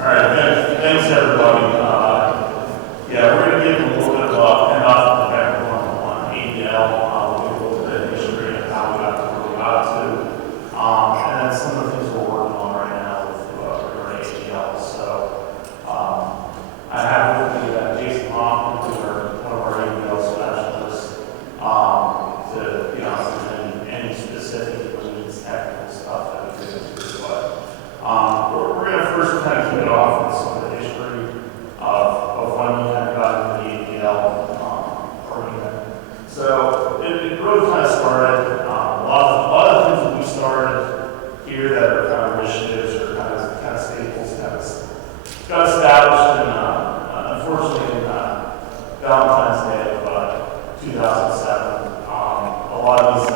All right, thanks everybody. Yeah, we're going to give a little bit of handoff to background on AVL. We'll give a little bit of history and how we got to where we got to. And then some of the things we're working on right now with regarding AVL. So I have with me Jason Hoffman, who's one of our AVL specialists, to be honest with any specific needs, technical stuff that we get into. But we're going to first kind of kick it off with some of the history of when we kind of got into the AVL arena. So it really kind of started, a lot of things that we started here that are kind of initiatives or kind of staples got established in, unfortunately, in Valentine's Day of 2007. A lot of these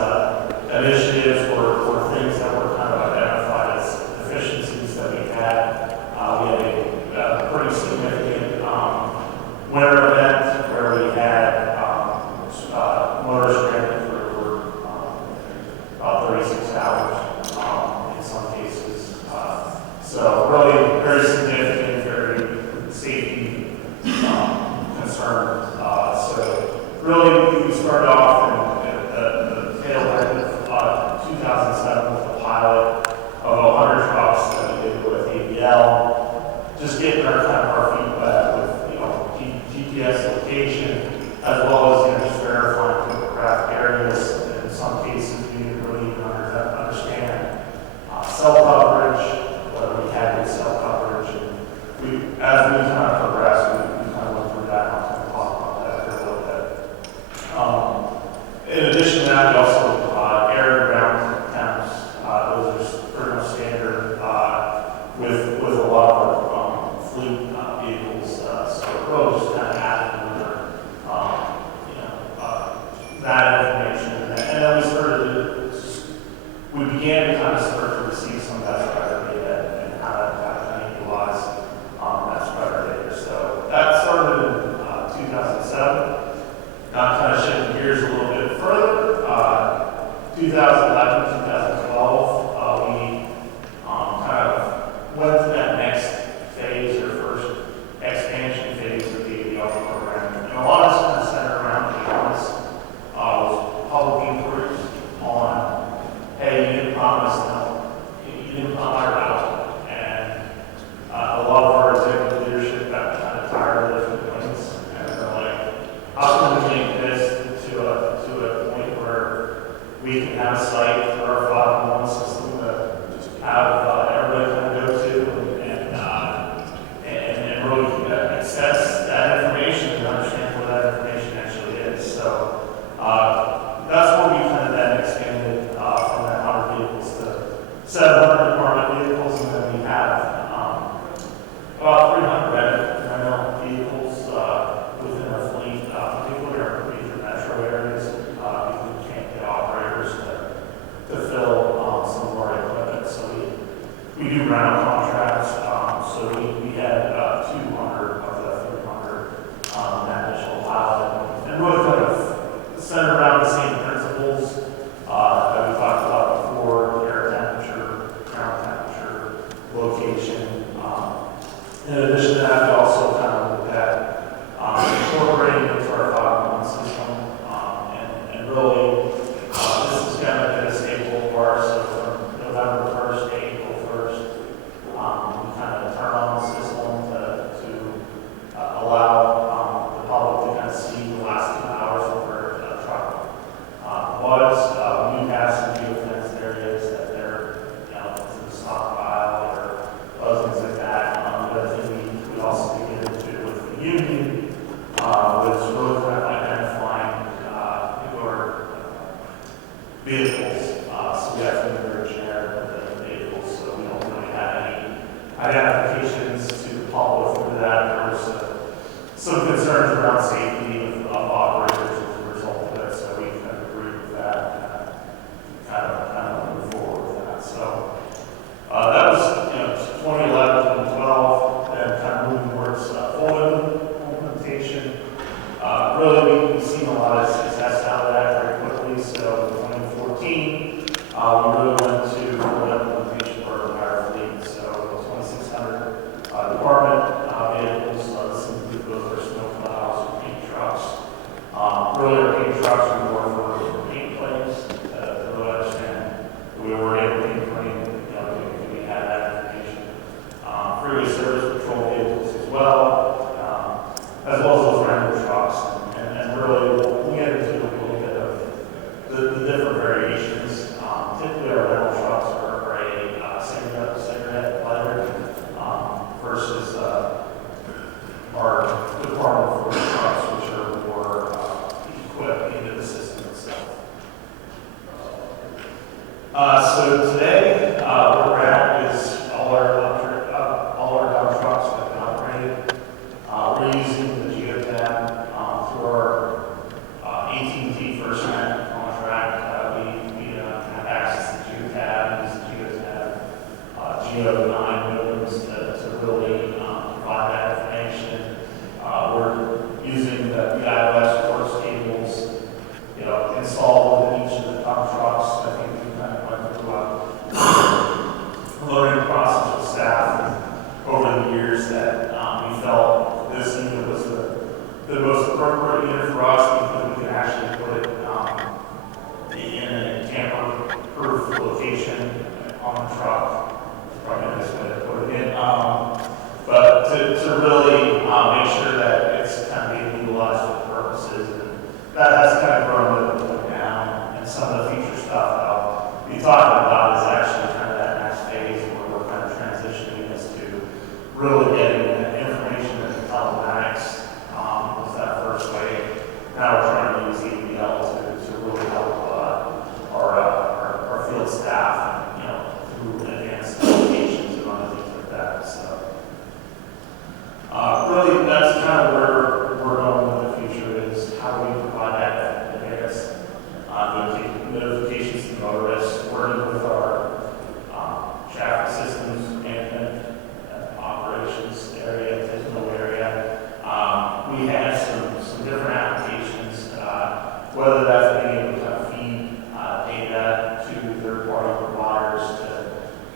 initiatives were things that were kind of identified as deficiencies that we had. We had a pretty significant winter event where we had motor stranded for about 36 hours in some cases. So really very significant, very safety concern. So really we started off in the tail end of 2007 with a pilot of 100 trucks that we did with AVL, just getting our feet wet with GPS location, as well as just verifying topographic areas. In some cases, we didn't really even understand cell coverage, whether we had good cell coverage. And as we kind of progressed, we kind of went through that. I'll kind of talk about that here a little bit. In addition to that, we also air and ground temps. Those are pretty much standard with a lot of our fleet vehicles. So it really just kind of added another, that information. And then we began to kind of start to receive some of that spreader data and how to kind of utilize that spreader data. So that started in 2007. Now kind of shifting gears a little bit further, 2011, 2012, we kind of went to that next phase or first expansion phase of the AVL program. And a lot of this kind of centered around, to be honest, was public inquiries on, hey, you didn't promise no, you didn't promise our route. And a lot of our executive leadership got kind of tired of those complaints. And they're like, how can we make this to a point where we can have a site for our 511 system to have everybody kind of go to and really access that information and understand what that information actually is. So that's where we kind of then expanded from that 100 vehicles to 700 department vehicles, and then we have about 300 rental vehicles within our fleet, particularly our major metro areas, because we can't get operators to fill some of our equipment. So we do rental contracts. So we had 200 of the 300 that initial pilot, and really kind of centered around the same principles that we talked about before: air temperature, ground temperature, location. In addition to that, we also kind of looked at incorporating into our 511 system, and really this is kind of been a staple of ours. So from November 1st to April 1st, we kind of turn on the system to allow the public to kind of see the last 2 hours of where a truck was. We have some geofenced areas that they're, to the stockpile or other things like that. But I think we also get into with the union, was really kind of identifying your vehicles. So we have to be very generic with the vehicles, so we don't really have any identifications to the public through that. There was some concerns around safety of operators as a result of it, so we kind of agreed with that, kind of move forward with that. So that was 2011, 2012, and kind of moving towards full implementation. Really, we've seen a lot of success out of that very quickly. So in 2014, we really went to full implementation for our entire fleet. So 2,600 department vehicles. This includes both our snow plows and paint trucks. Really, our paint trucks are more for paint claims. To really understand we were able to paint claim, we had that information. Freeway service patrol vehicles as well as those rental trucks. And really, we get into a little bit of the different variations. Typically, our rental trucks are a cigarette lighter versus our department for trucks, which are more equipped into the system itself. So today, where we're at is all our dump trucks have been upgraded. We're using the geotab through our AT&T First Net contract. We have access to geotab, use the geotab, Geo9 modems to really provide that information. We're using the AVL course cables, installed within each of the dump trucks. I think we kind of went through a learning process with staff over the years that we felt this unit was the most appropriate unit for us because we could actually put it in a tamper-proof location on the truck. Probably the best way to put it in. But to really make sure that it's kind of being utilized for purposes, and that has kind of grown to the point now. And some of the future stuff that I'll be talking about is actually kind of that next phase where we're kind of transitioning this to really getting information into telematics. Was that first wave. Now we're trying to use AVL to really help our field staff, through advanced applications and other things like that. So really, that's kind of where we're going with the future is how do we provide that advanced notifications to motorists, working with our traffic systems management operations area, physical area. We have some different applications, whether that's being able to feed data to third-party providers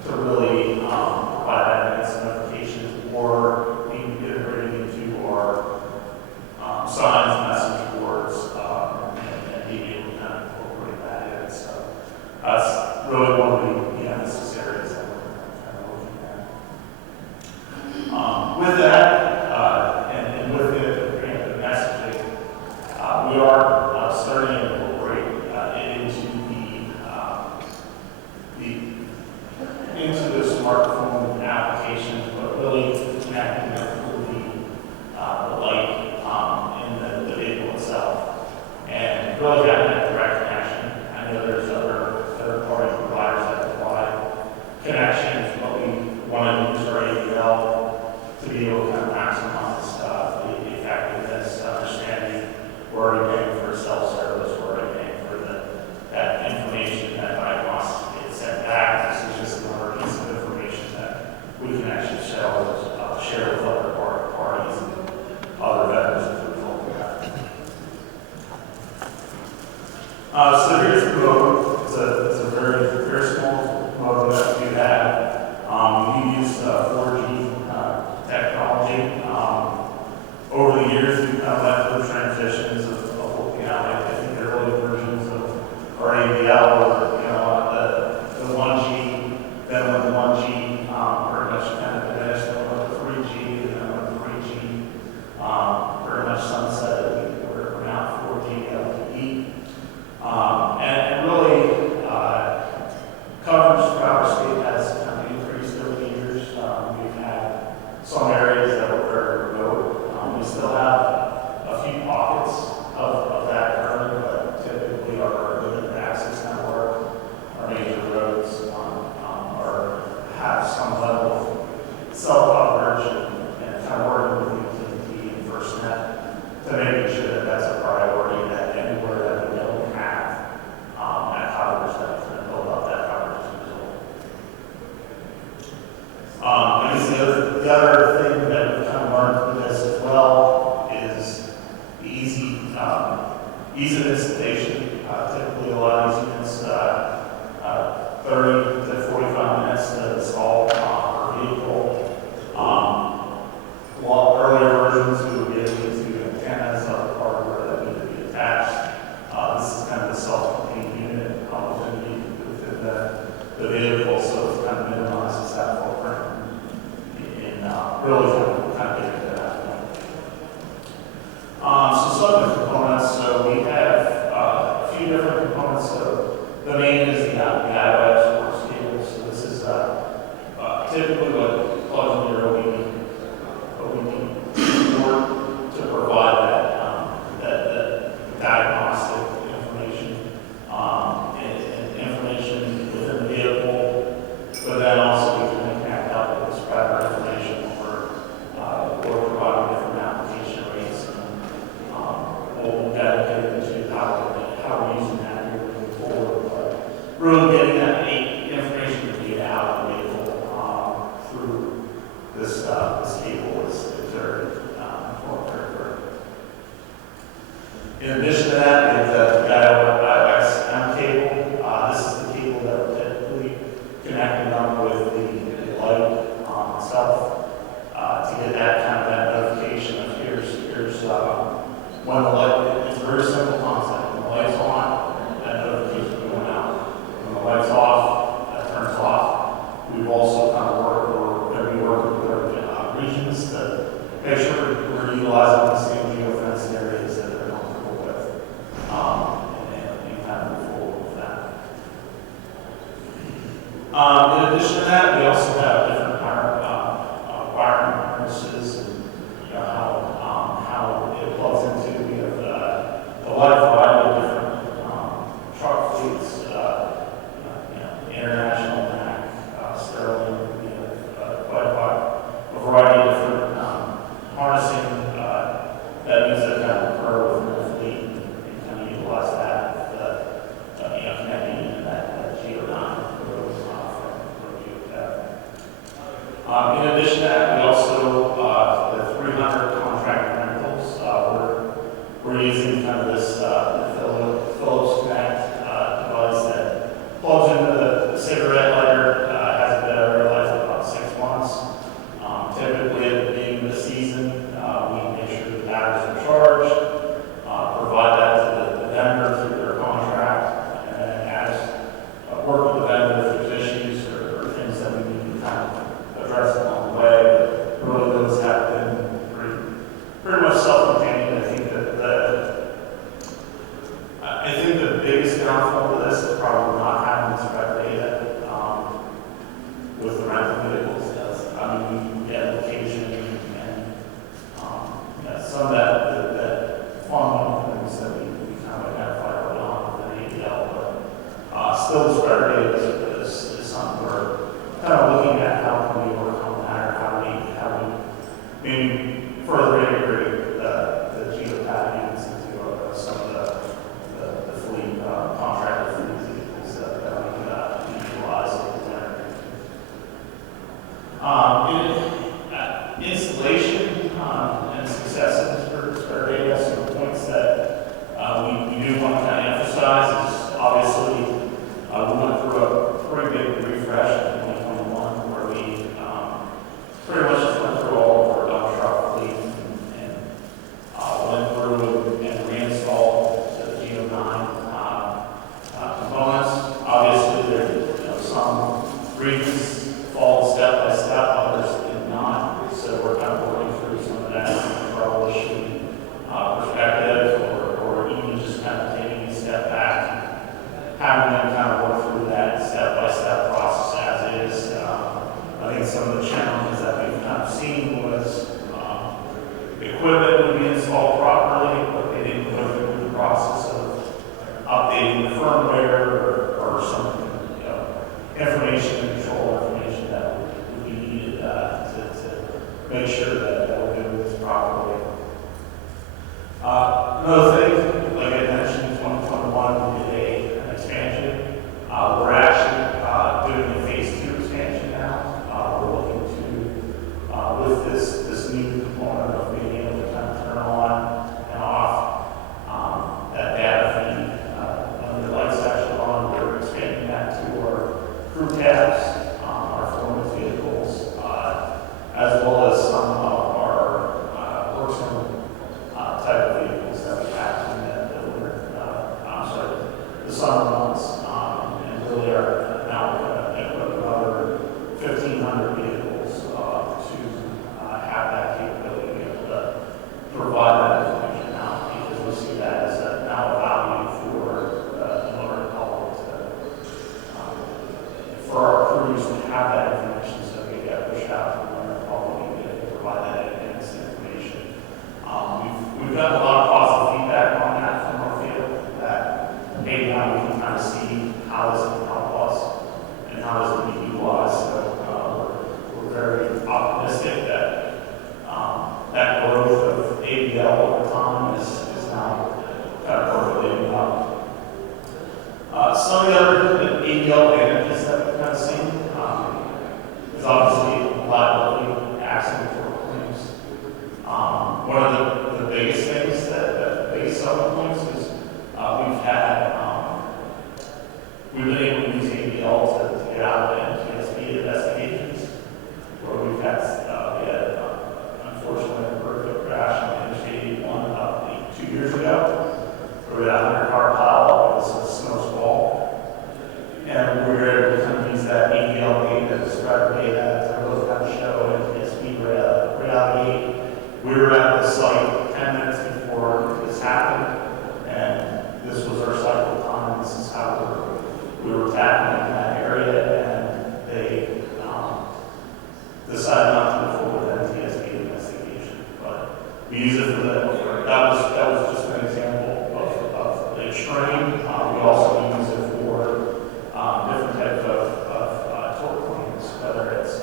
to really provide that advanced notifications, or being integrated into our signs, message boards, and being able to kind of incorporate that in. So that's really one of the emphasis areas that we're kind of looking at. With that, and with the messaging, we are starting to incorporate it into the smartphone applications, but really connecting it through the light in the vehicle itself, and really having that direct connection. I know there's other third-party providers that provide connections, but we want to use our AVL to be able to kind of maximize the effectiveness, understanding we're already paying for self-service, we're already paying for that information, that diagnostic gets sent back. This is just another piece of information that we can actually share with other parties and other vendors as a result of that. So here's the modem. It's a very, very small modem that we have. We use 4G technology. Over the years, we've kind of went through transitions of I think the early versions of our AVL were, the 1G, then with the 1G, pretty much kind of finished, then with the 3G, and then with the 3G, pretty much sunset. We're now 4G LTE. And really, coverage throughout our state has kind of increased over the years. We've had some areas that were very remote. We still have a few pockets of that currently, but typically our limited access network, our major roads, have some level of cell coverage and kind of working with AT&T and FirstNet to make sure that that's a priority, that anywhere that we don't have that coverage, that we can build up that coverage as a result. I guess the other thing that we kind of learned from this as well is the ease of installation. Typically, a lot of these units, 30 to 45 minutes to install per vehicle. really kind of getting to that point. So some of the components, so we have a few different components. So the main is the AVL source cable. So this is typically what plugs in your OBD port to provide that diagnostic information and information within the vehicle, but then also we can connect up with the spreader information or providing different application rates. We'll dedicate into how we're using that here moving forward, but really getting that information to get out of the vehicle through this cable is very important. In addition to that, we have the IXM cable. This is the cable that we're typically connecting up with the light itself to get that kind of that notification of here's when the light. It's a very simple concept. When the light's on, that notification is going out. When the light's off, that turns off. We've also kind of we're going to be working with our regions to make sure we're utilizing the same geofenced areas that they're comfortable with, and kind of move forward with that. In addition to that, we also have different wiring harnesses and how it plugs into. We have a wide variety of different truck fleets, international, Mac, Sterling. We have quite a variety of different harnessing that needs to kind of occur within the fleet and kind of utilize that connecting into that Geo9 from Geotech. In addition to that, we also the 300 contract rentals. We're using kind of this Phillips Connect device that plugs into the cigarette lighter, has a battery life of about 6 months. Typically, at the beginning of the season, we make sure the batteries are charged, provide that to the vendor through their contract, and then work with the vendor if there's issues or things that we need to kind of address along the way. But really, those have been pretty much self-contained. I think the biggest downfall to this is probably not having this spread data with the rental vehicles. We get location and some of that fundamental things that we kind of identify early on with an AVL, but still the spread data is something we're kind of looking at. How can we overcome that, or how we maybe further integrate the geotag units into some of the fleet contracted fleet vehicles that we utilize over there. Installation and success of this spare data, some points that we do want to kind of emphasize is obviously we went through a pretty big refresh in 2021 where we pretty much just went through all of our dump truck fleet and went through and reinstalled the Geo9 components. Obviously, there some regions fall step by step, others did not. So we're kind of working through some of that from a troubleshooting perspective, or even just kind of taking a step back, having them kind of work through that step-by-step process as is. I think some of the challenges that we've kind of seen was equipment would be installed properly, but they didn't go through the process of updating the firmware or some information and control information that would be needed to make sure that we're doing this properly. Another thing, like I mentioned, 2021 we did an expansion. We're actually doing a phase 2 expansion now. We're looking to, with this new component of being able to kind of turn on and off that data feed when the light's actually on, we're expanding that to our crew cabs, our foreman's vehicles, as well as some provide that advanced information. We've gotten a lot of positive feedback on that from our field, that maybe now we can kind of see how this can help us and how this can be utilized. So we're very optimistic that that growth of AVL over time is now kind of percolating up. Some of the other AVL advantages that we've kind of seen is obviously liability, accident for claims. One of the biggest things that base selling points is we've been able to use AVL to get out of NTSB investigations, where we had unfortunately a vertical crash on Interstate 81 about 2 years ago, where we had a 100-car pile with a snow squall, and we were able to kind of use that AVL data, describer data, to really kind of show NTSB right out of the gate. We were at the site 10 minutes before this happened, and this was our cycle time. This is how we were tackling in that area, and they decided not to move forward with NTSB investigation. But we use it for that was just an example of the extreme. We also use it for different types of tort claims, whether it's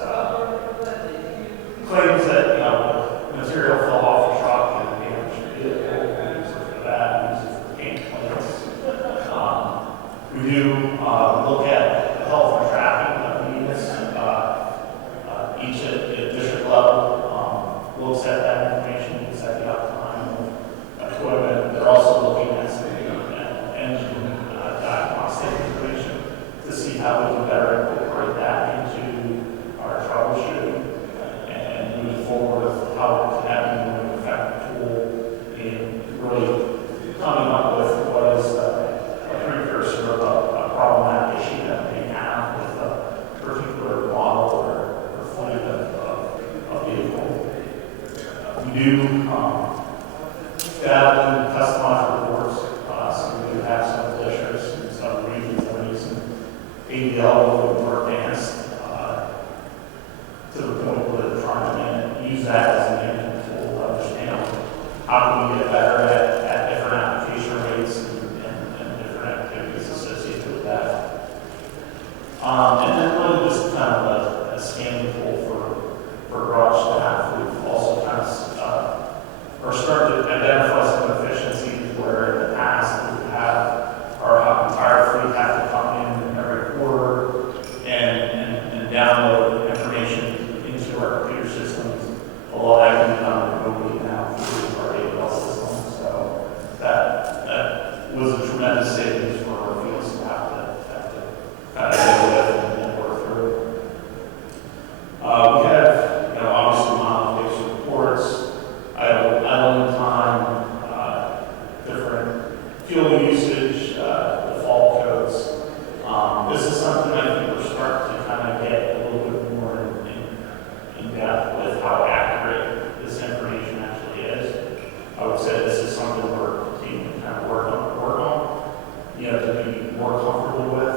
claims that material fell off a truck and damaged the vehicle. We use it for that. We use it for paint claims. We do look at the health and tracking of units. Each at district level looks at that information, looks at the uptime of equipment. They're also looking at some engine diagnostic information to see how we can better incorporate that into our troubleshooting and move forward with how we can have a more effective tool in really coming up with what is a precursor of a problematic issue that we may have with a particular model or fleet of vehicle. We do gather and customize reports. So we do have some districts in some regions that are using AVL a little more advanced to the point where they're trying to use that as an engine tool to understand how can we get better at different application rates and different activities associated with that. And then really just kind of a scanning tool for garage staff. We've also kind of are starting to identify some efficiencies where in the past we have our entire fleet have to come in every quarter and download information into our computer systems. A lot of that can be done remotely now through our AVL system. So that was a tremendous savings for our field staff to kind of deal with and work through. We have, obviously modification reports, idling time, different fuel usage, default codes. This is something I think we're starting to kind of get a little bit more in depth with how accurate this information actually is. I would say this is something we're continuing to kind of work on, to be more comfortable with,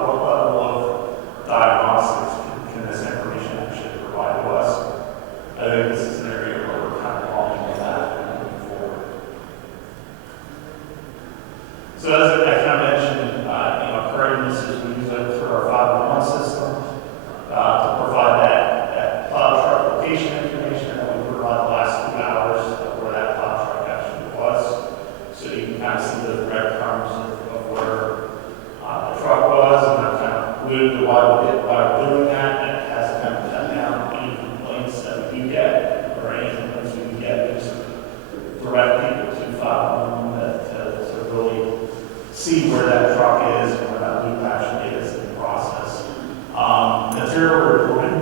what level of diagnostics can this information actually provide to us. I think this is an area where we're kind of walking with that and moving forward. So as I kind of mentioned, currently we use it through our 511 system to provide that plow truck location information that we provide the last 2 hours of where that plow truck actually was. So you can kind of see the breadcrumbs of where the truck was, and I've kind of alluded to why we're doing that. It has kind of cut down any complaints that we do get, or any complaints we do get, just direct people to 511 to really see where that truck is and where that loop actually is in the process. Material reporting,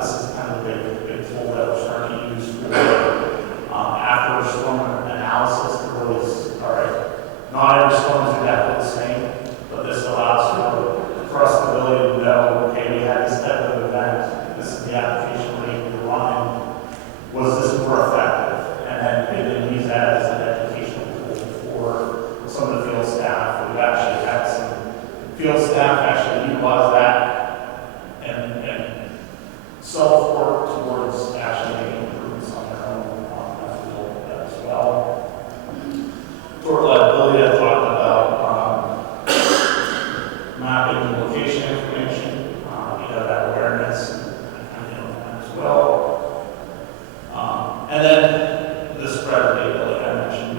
this is kind of a big tool that we're starting to use for after storm analysis to really, not every storm is exactly the same, but this allows for us the ability to know, okay, we had this type of event, this is the application rate we're running, was this more effective? And then use that as an educational tool for some of the field staff. We've actually had some And then the spreader data, like I mentioned,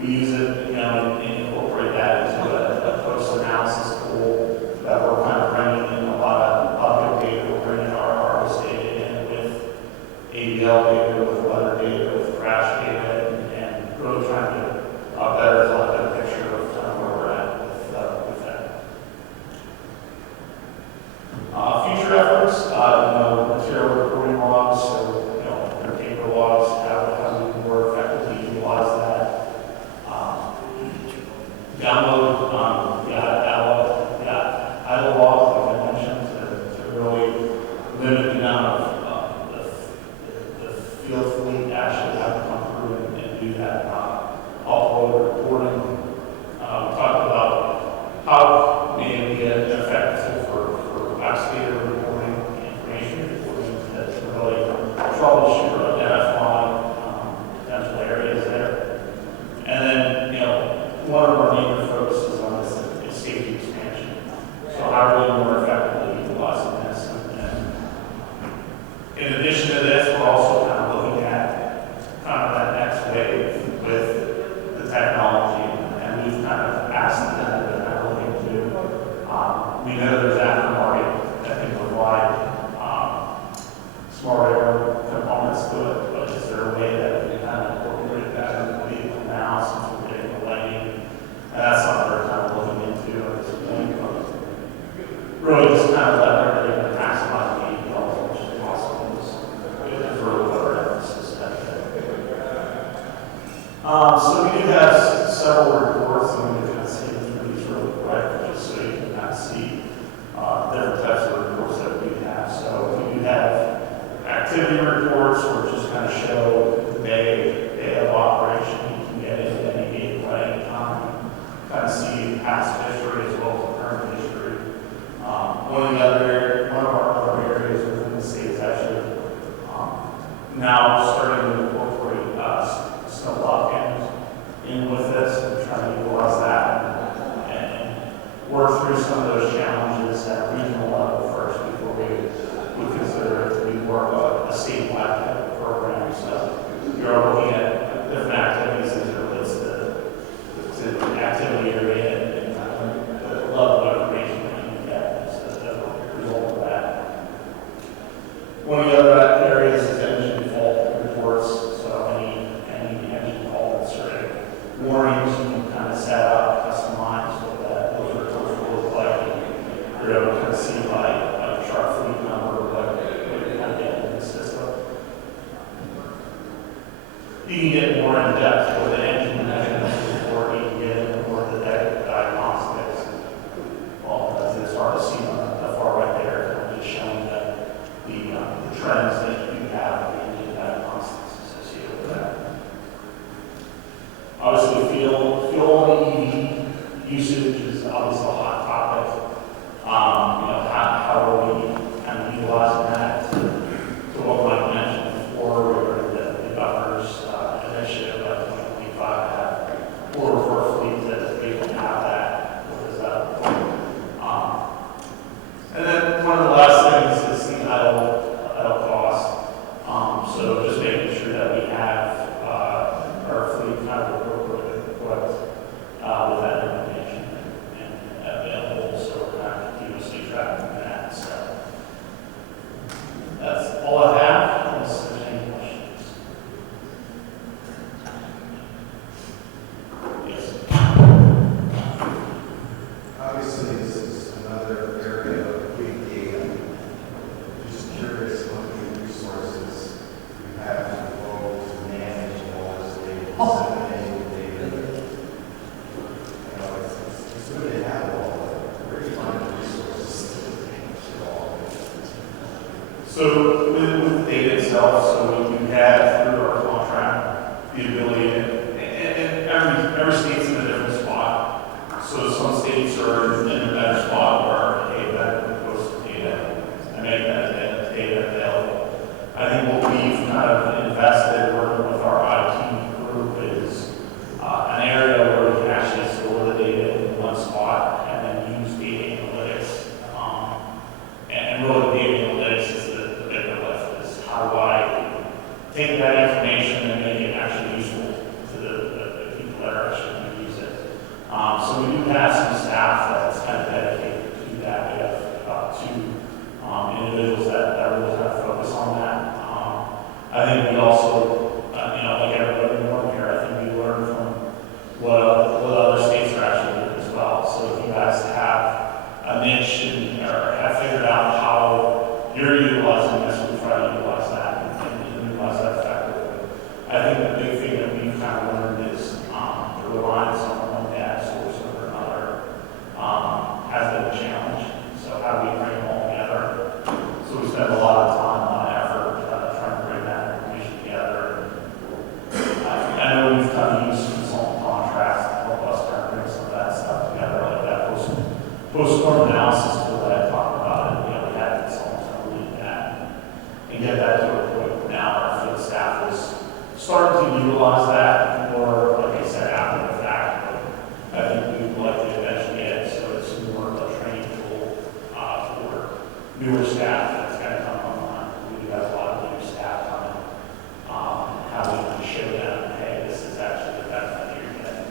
we use it, and incorporate that into a post-analysis tool that we're kind of bringing in a lot of object data. We're bringing our harvest data in with AVL data, with weather data, with crash data, and really trying to get a better collective picture of kind of where we're at with that. Future efforts, material reporting logs, so paper logs, how we can more effectively utilize that. Download, idle logs, like I mentioned, to really limit the amount of the field fleet actually have to come through and do that upload reporting. We talked about how being effective for excavator reporting, information reporting, to really troubleshoot or identify potential areas there. And then, one of our major focuses on this is safety expansion. So how are we more effectively utilizing this? And in addition to this, we're also kind of looking at kind of that next wave with the technology, and we've kind of asked them to kind of look into. We know there's aftermarket that can provide smart air components to it, but is there a way that we can kind of incorporate that in the vehicle now since we're getting the lighting? And that's something we're kind of looking into at this point. Really just kind of let everybody maximize the AVL as much as possible is really what our emphasis is. So we do have several reports, and we're going to see through these really quick, just so you can kind of see different types of reports that we have. So we do have activity reports, which just kind of show the day of operation. You can get into any vehicle at any time, kind of see past history as well as the current history. One of our other areas within the state is actually now starting to incorporate snow lock-ins in with this and trying to utilize that and work through some of those challenges at regional level first before we consider it to be more of a statewide type of program. So you're looking at different activities as it relates to the activity area and the level of information that you get as a result of that. One of the other areas is engine fault reports. So any engine faults or warnings you can kind of set up, customize what those reports will look like. And you're able to kind of see by truck fleet number what you're kind of getting in the system. You can get more in depth with the engine measurements report. You can get into more of the diagnostics. Well, it's hard to see on the far right there, just showing the trends that you have in the engine diagnostics associated with that. Obviously, fuel and EV usage is obviously a hot topic. How are we kind of utilizing that to what Mike mentioned before regarding the governor's initiative by 2025 to have quarter of our fleet that we can have that. What does that look like? And then one of the last things is the idle cost. So just making sure that we have our fleet kind of appropriately equipped with that information and available, so we're not continuously tracking that. So that's all I have, unless there's any questions. Yes. Obviously, this is another area of big data. Just curious what new resources you have to devote to manage all this data, disseminating data. It's good to have it all, but where do you find the resources to manage it all? So with the data itself, so we do have through our contract the ability, and every state's in a different spot. So some states are in a better spot where, hey, that goes to data and make that data available. I think what we've kind of invested working with our IT group is an area where we can actually store the data in one spot and then use data analytics. And really data analytics is the bigger lift, is how do I take that information and make it actually useful to the people that are actually going to use it. So we do have some staff that's kind of dedicated to that. We have two individuals that really kind of focus on that. I think we also, like everybody in the room here, I think we learn from what other states are actually doing as well. So if you guys have a niche or have figured out how you're utilizing this, we try to utilize that and utilize that effectively. I think the big thing that we've kind of learned is the reliance on one data source over another has been a challenge. So how do we bring them all together? So we spend a lot of time on effort trying to bring that information together. I know we've kind of used consultant contracts to help us kind of bring some of that stuff together, like that post-mortem analysis tool that I talked about. And, we had consultants kind of lead that and get that to a point now our field staff is starting to utilize that more, like I said, after the fact. But I think we'd like to eventually get it so it's more of a training tool for newer staff that's going to come online. We do have a lot of new staff coming. How we can show them, hey, this is actually the benefit you're getting.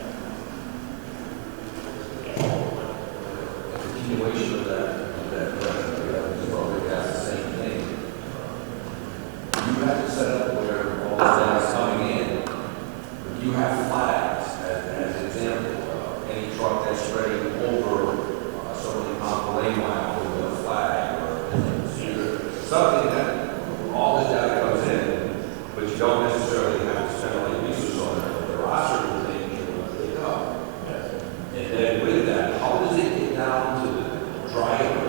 A continuation of that question, you probably asked the same thing. You have to set up where all the data is coming in. But you have flags, as an example, any truck that's spreading over so many miles per lane mile with a flag or something that all this data comes in, but you don't necessarily have to spend all your resources on it. There are certain things you want to pick up. And then with that, how does it get down to the driver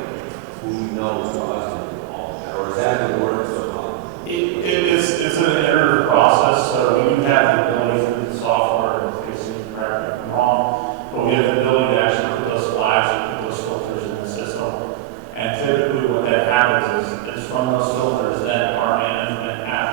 who knows causing all that? Or is that the word somehow? It's an iterative process, so we do have the ability through the software, in case you correct me if I'm wrong, but we have the ability to actually put those flags and put those filters in the system. And typically what that happens is from those filters, then our management at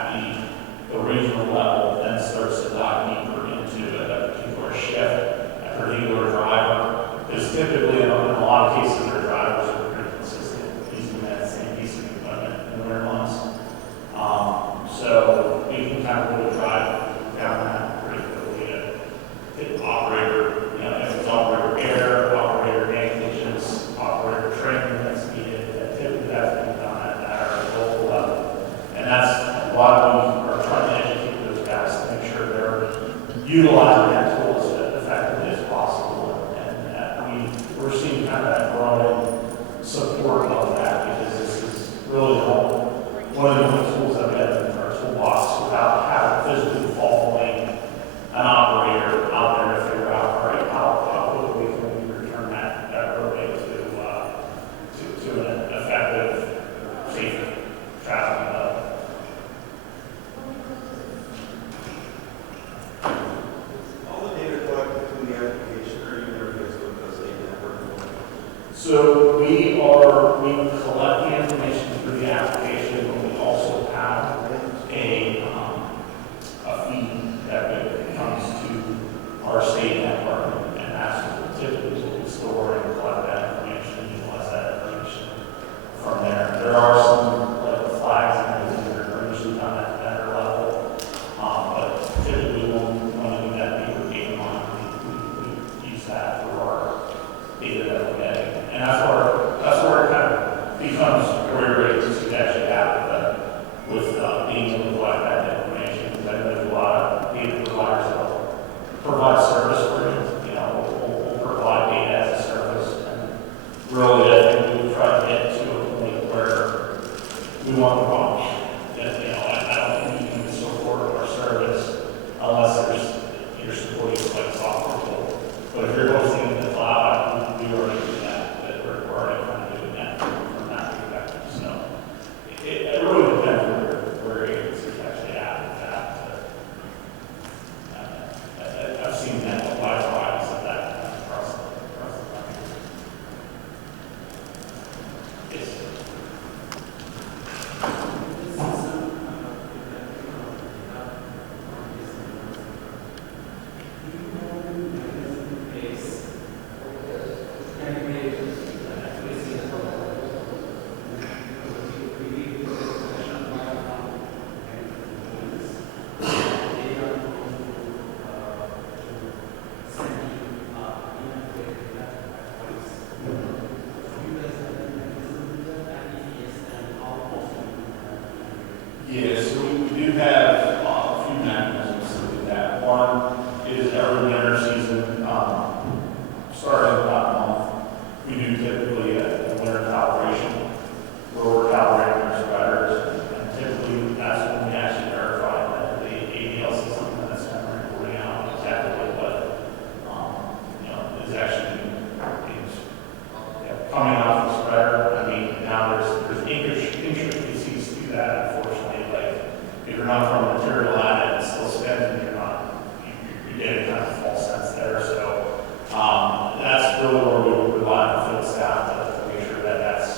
the regional level then starts to dive deeper into a particular shift, a particular driver. Because typically in a lot of cases, their drivers are pretty consistent using that same piece of equipment in the winter months. So we can kind of really drive down that pretty quickly to operator, if it's operator error, operator negligence, operator training that's needed, that typically has to be done at our local level. And that's why we are trying to educate those guys to make sure they're utilizing that tool as effectively as possible. And we're seeing kind of that growing support of that because this is really one of the only tools that we have in our toolbox without having physically following an operator out there to figure out, all right, how quickly can we return that roadway to an effective, safe traffic mode. All the data collected through the application, are you interfaced with the state network? So we collect the information through the application, but we also have a feed that comes to our state network, and that's typically what we store and collect that information, utilize that information from there. There are some like flags and everything that are usually done at that level, but typically when we do that deeper data mining, we use that for our data that we're getting, and that's where it kind of run from material at it and still spend, you're not, you're getting kind of false sense there. So that's really where we would rely on field staff to make sure that that's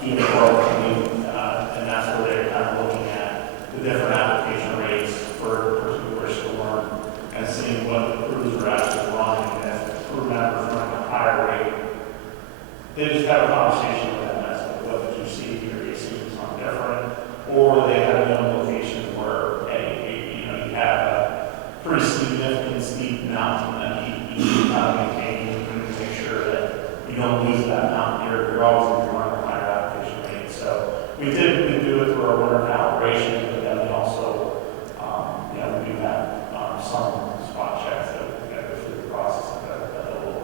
keeping it well clean, and that's where they're kind of looking at the different application rates for particular storm and seeing what the crews are actually running, and if the crew members running a higher rate, they just have a conversation with them as to what did you see here, you see something different, or they have known locations where, hey, you have a pretty significant mountain that you kind of maintain, you can make sure that you don't lose that mountain here, you're always going to be running a higher application rate. So we typically do it through our winter calibration, but then we also, we do have some spot checks that we go through the process of that will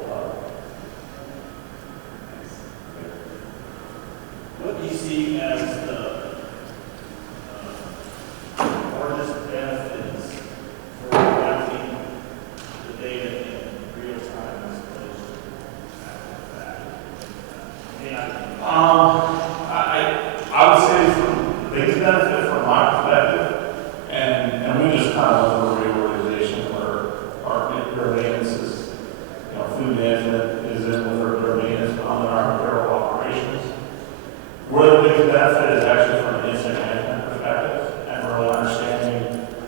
What do you see as the largest benefits for collecting the data in real time as opposed to after the fact? I would say the biggest benefit from my perspective, and we just kind of went through a reorganization where our maintenance is, food management is in with our maintenance on our apparel operations. Where the biggest benefit is actually from an incident management perspective and really understanding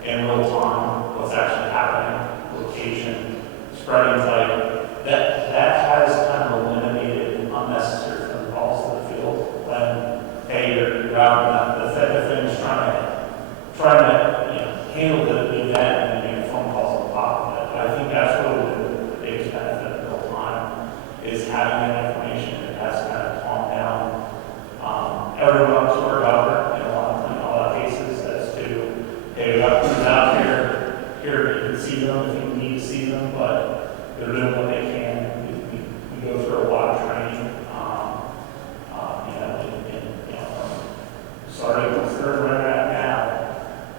in real time what's actually happening, location, spreading type. That has kind of eliminated unnecessary phone calls to the field when, hey, you're out and the thing is trying to handle the event and making phone calls on top of it. But I think that's really the biggest benefit in real time is having that information. It has kind of calmed down everyone sort of out there in a lot of cases as to, hey, we got crews out here, you can see them if you need to see them, but they're doing what they can. We go through a lot of training, starting with third winter at now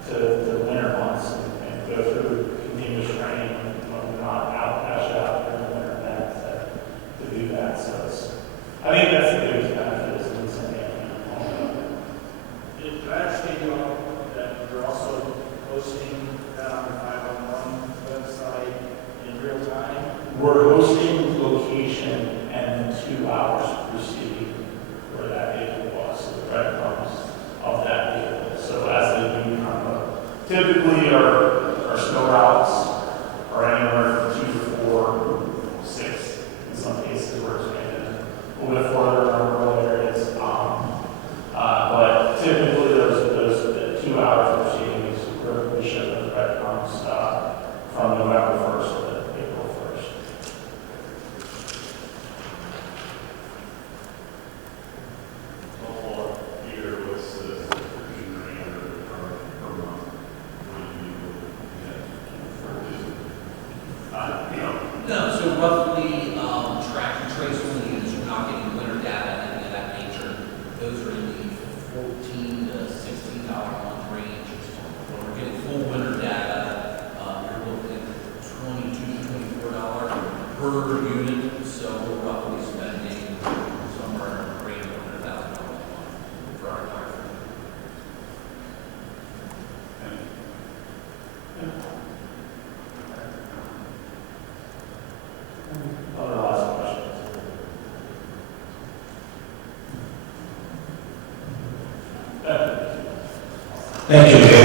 to the winter months and go through continuous training when we're not actually out there in the winter events to do that. So I think that's the biggest benefit is listening. Did I understand you all that you're also posting that on the 511 website in real time? We're hosting location and 2 hours preceding where that vehicle was, so the breadcrumbs of that vehicle. So as they do come up, typically our snow routes are anywhere from 2 to 4, 6 in some cases where it's been a little bit further in our rural areas. But typically those 2 hours preceding is where we ship those breadcrumbs from November 1st to April 1st. No, so roughly, track and trace only units, we're not getting winter data, anything of that nature. Those are in the $14 to $16 a month range. When we're getting full winter data, you're looking at $22 to $24 per unit, so we're roughly spending somewhere in the range of $100,000 a month for our entire fleet. Other last questions? Thank you,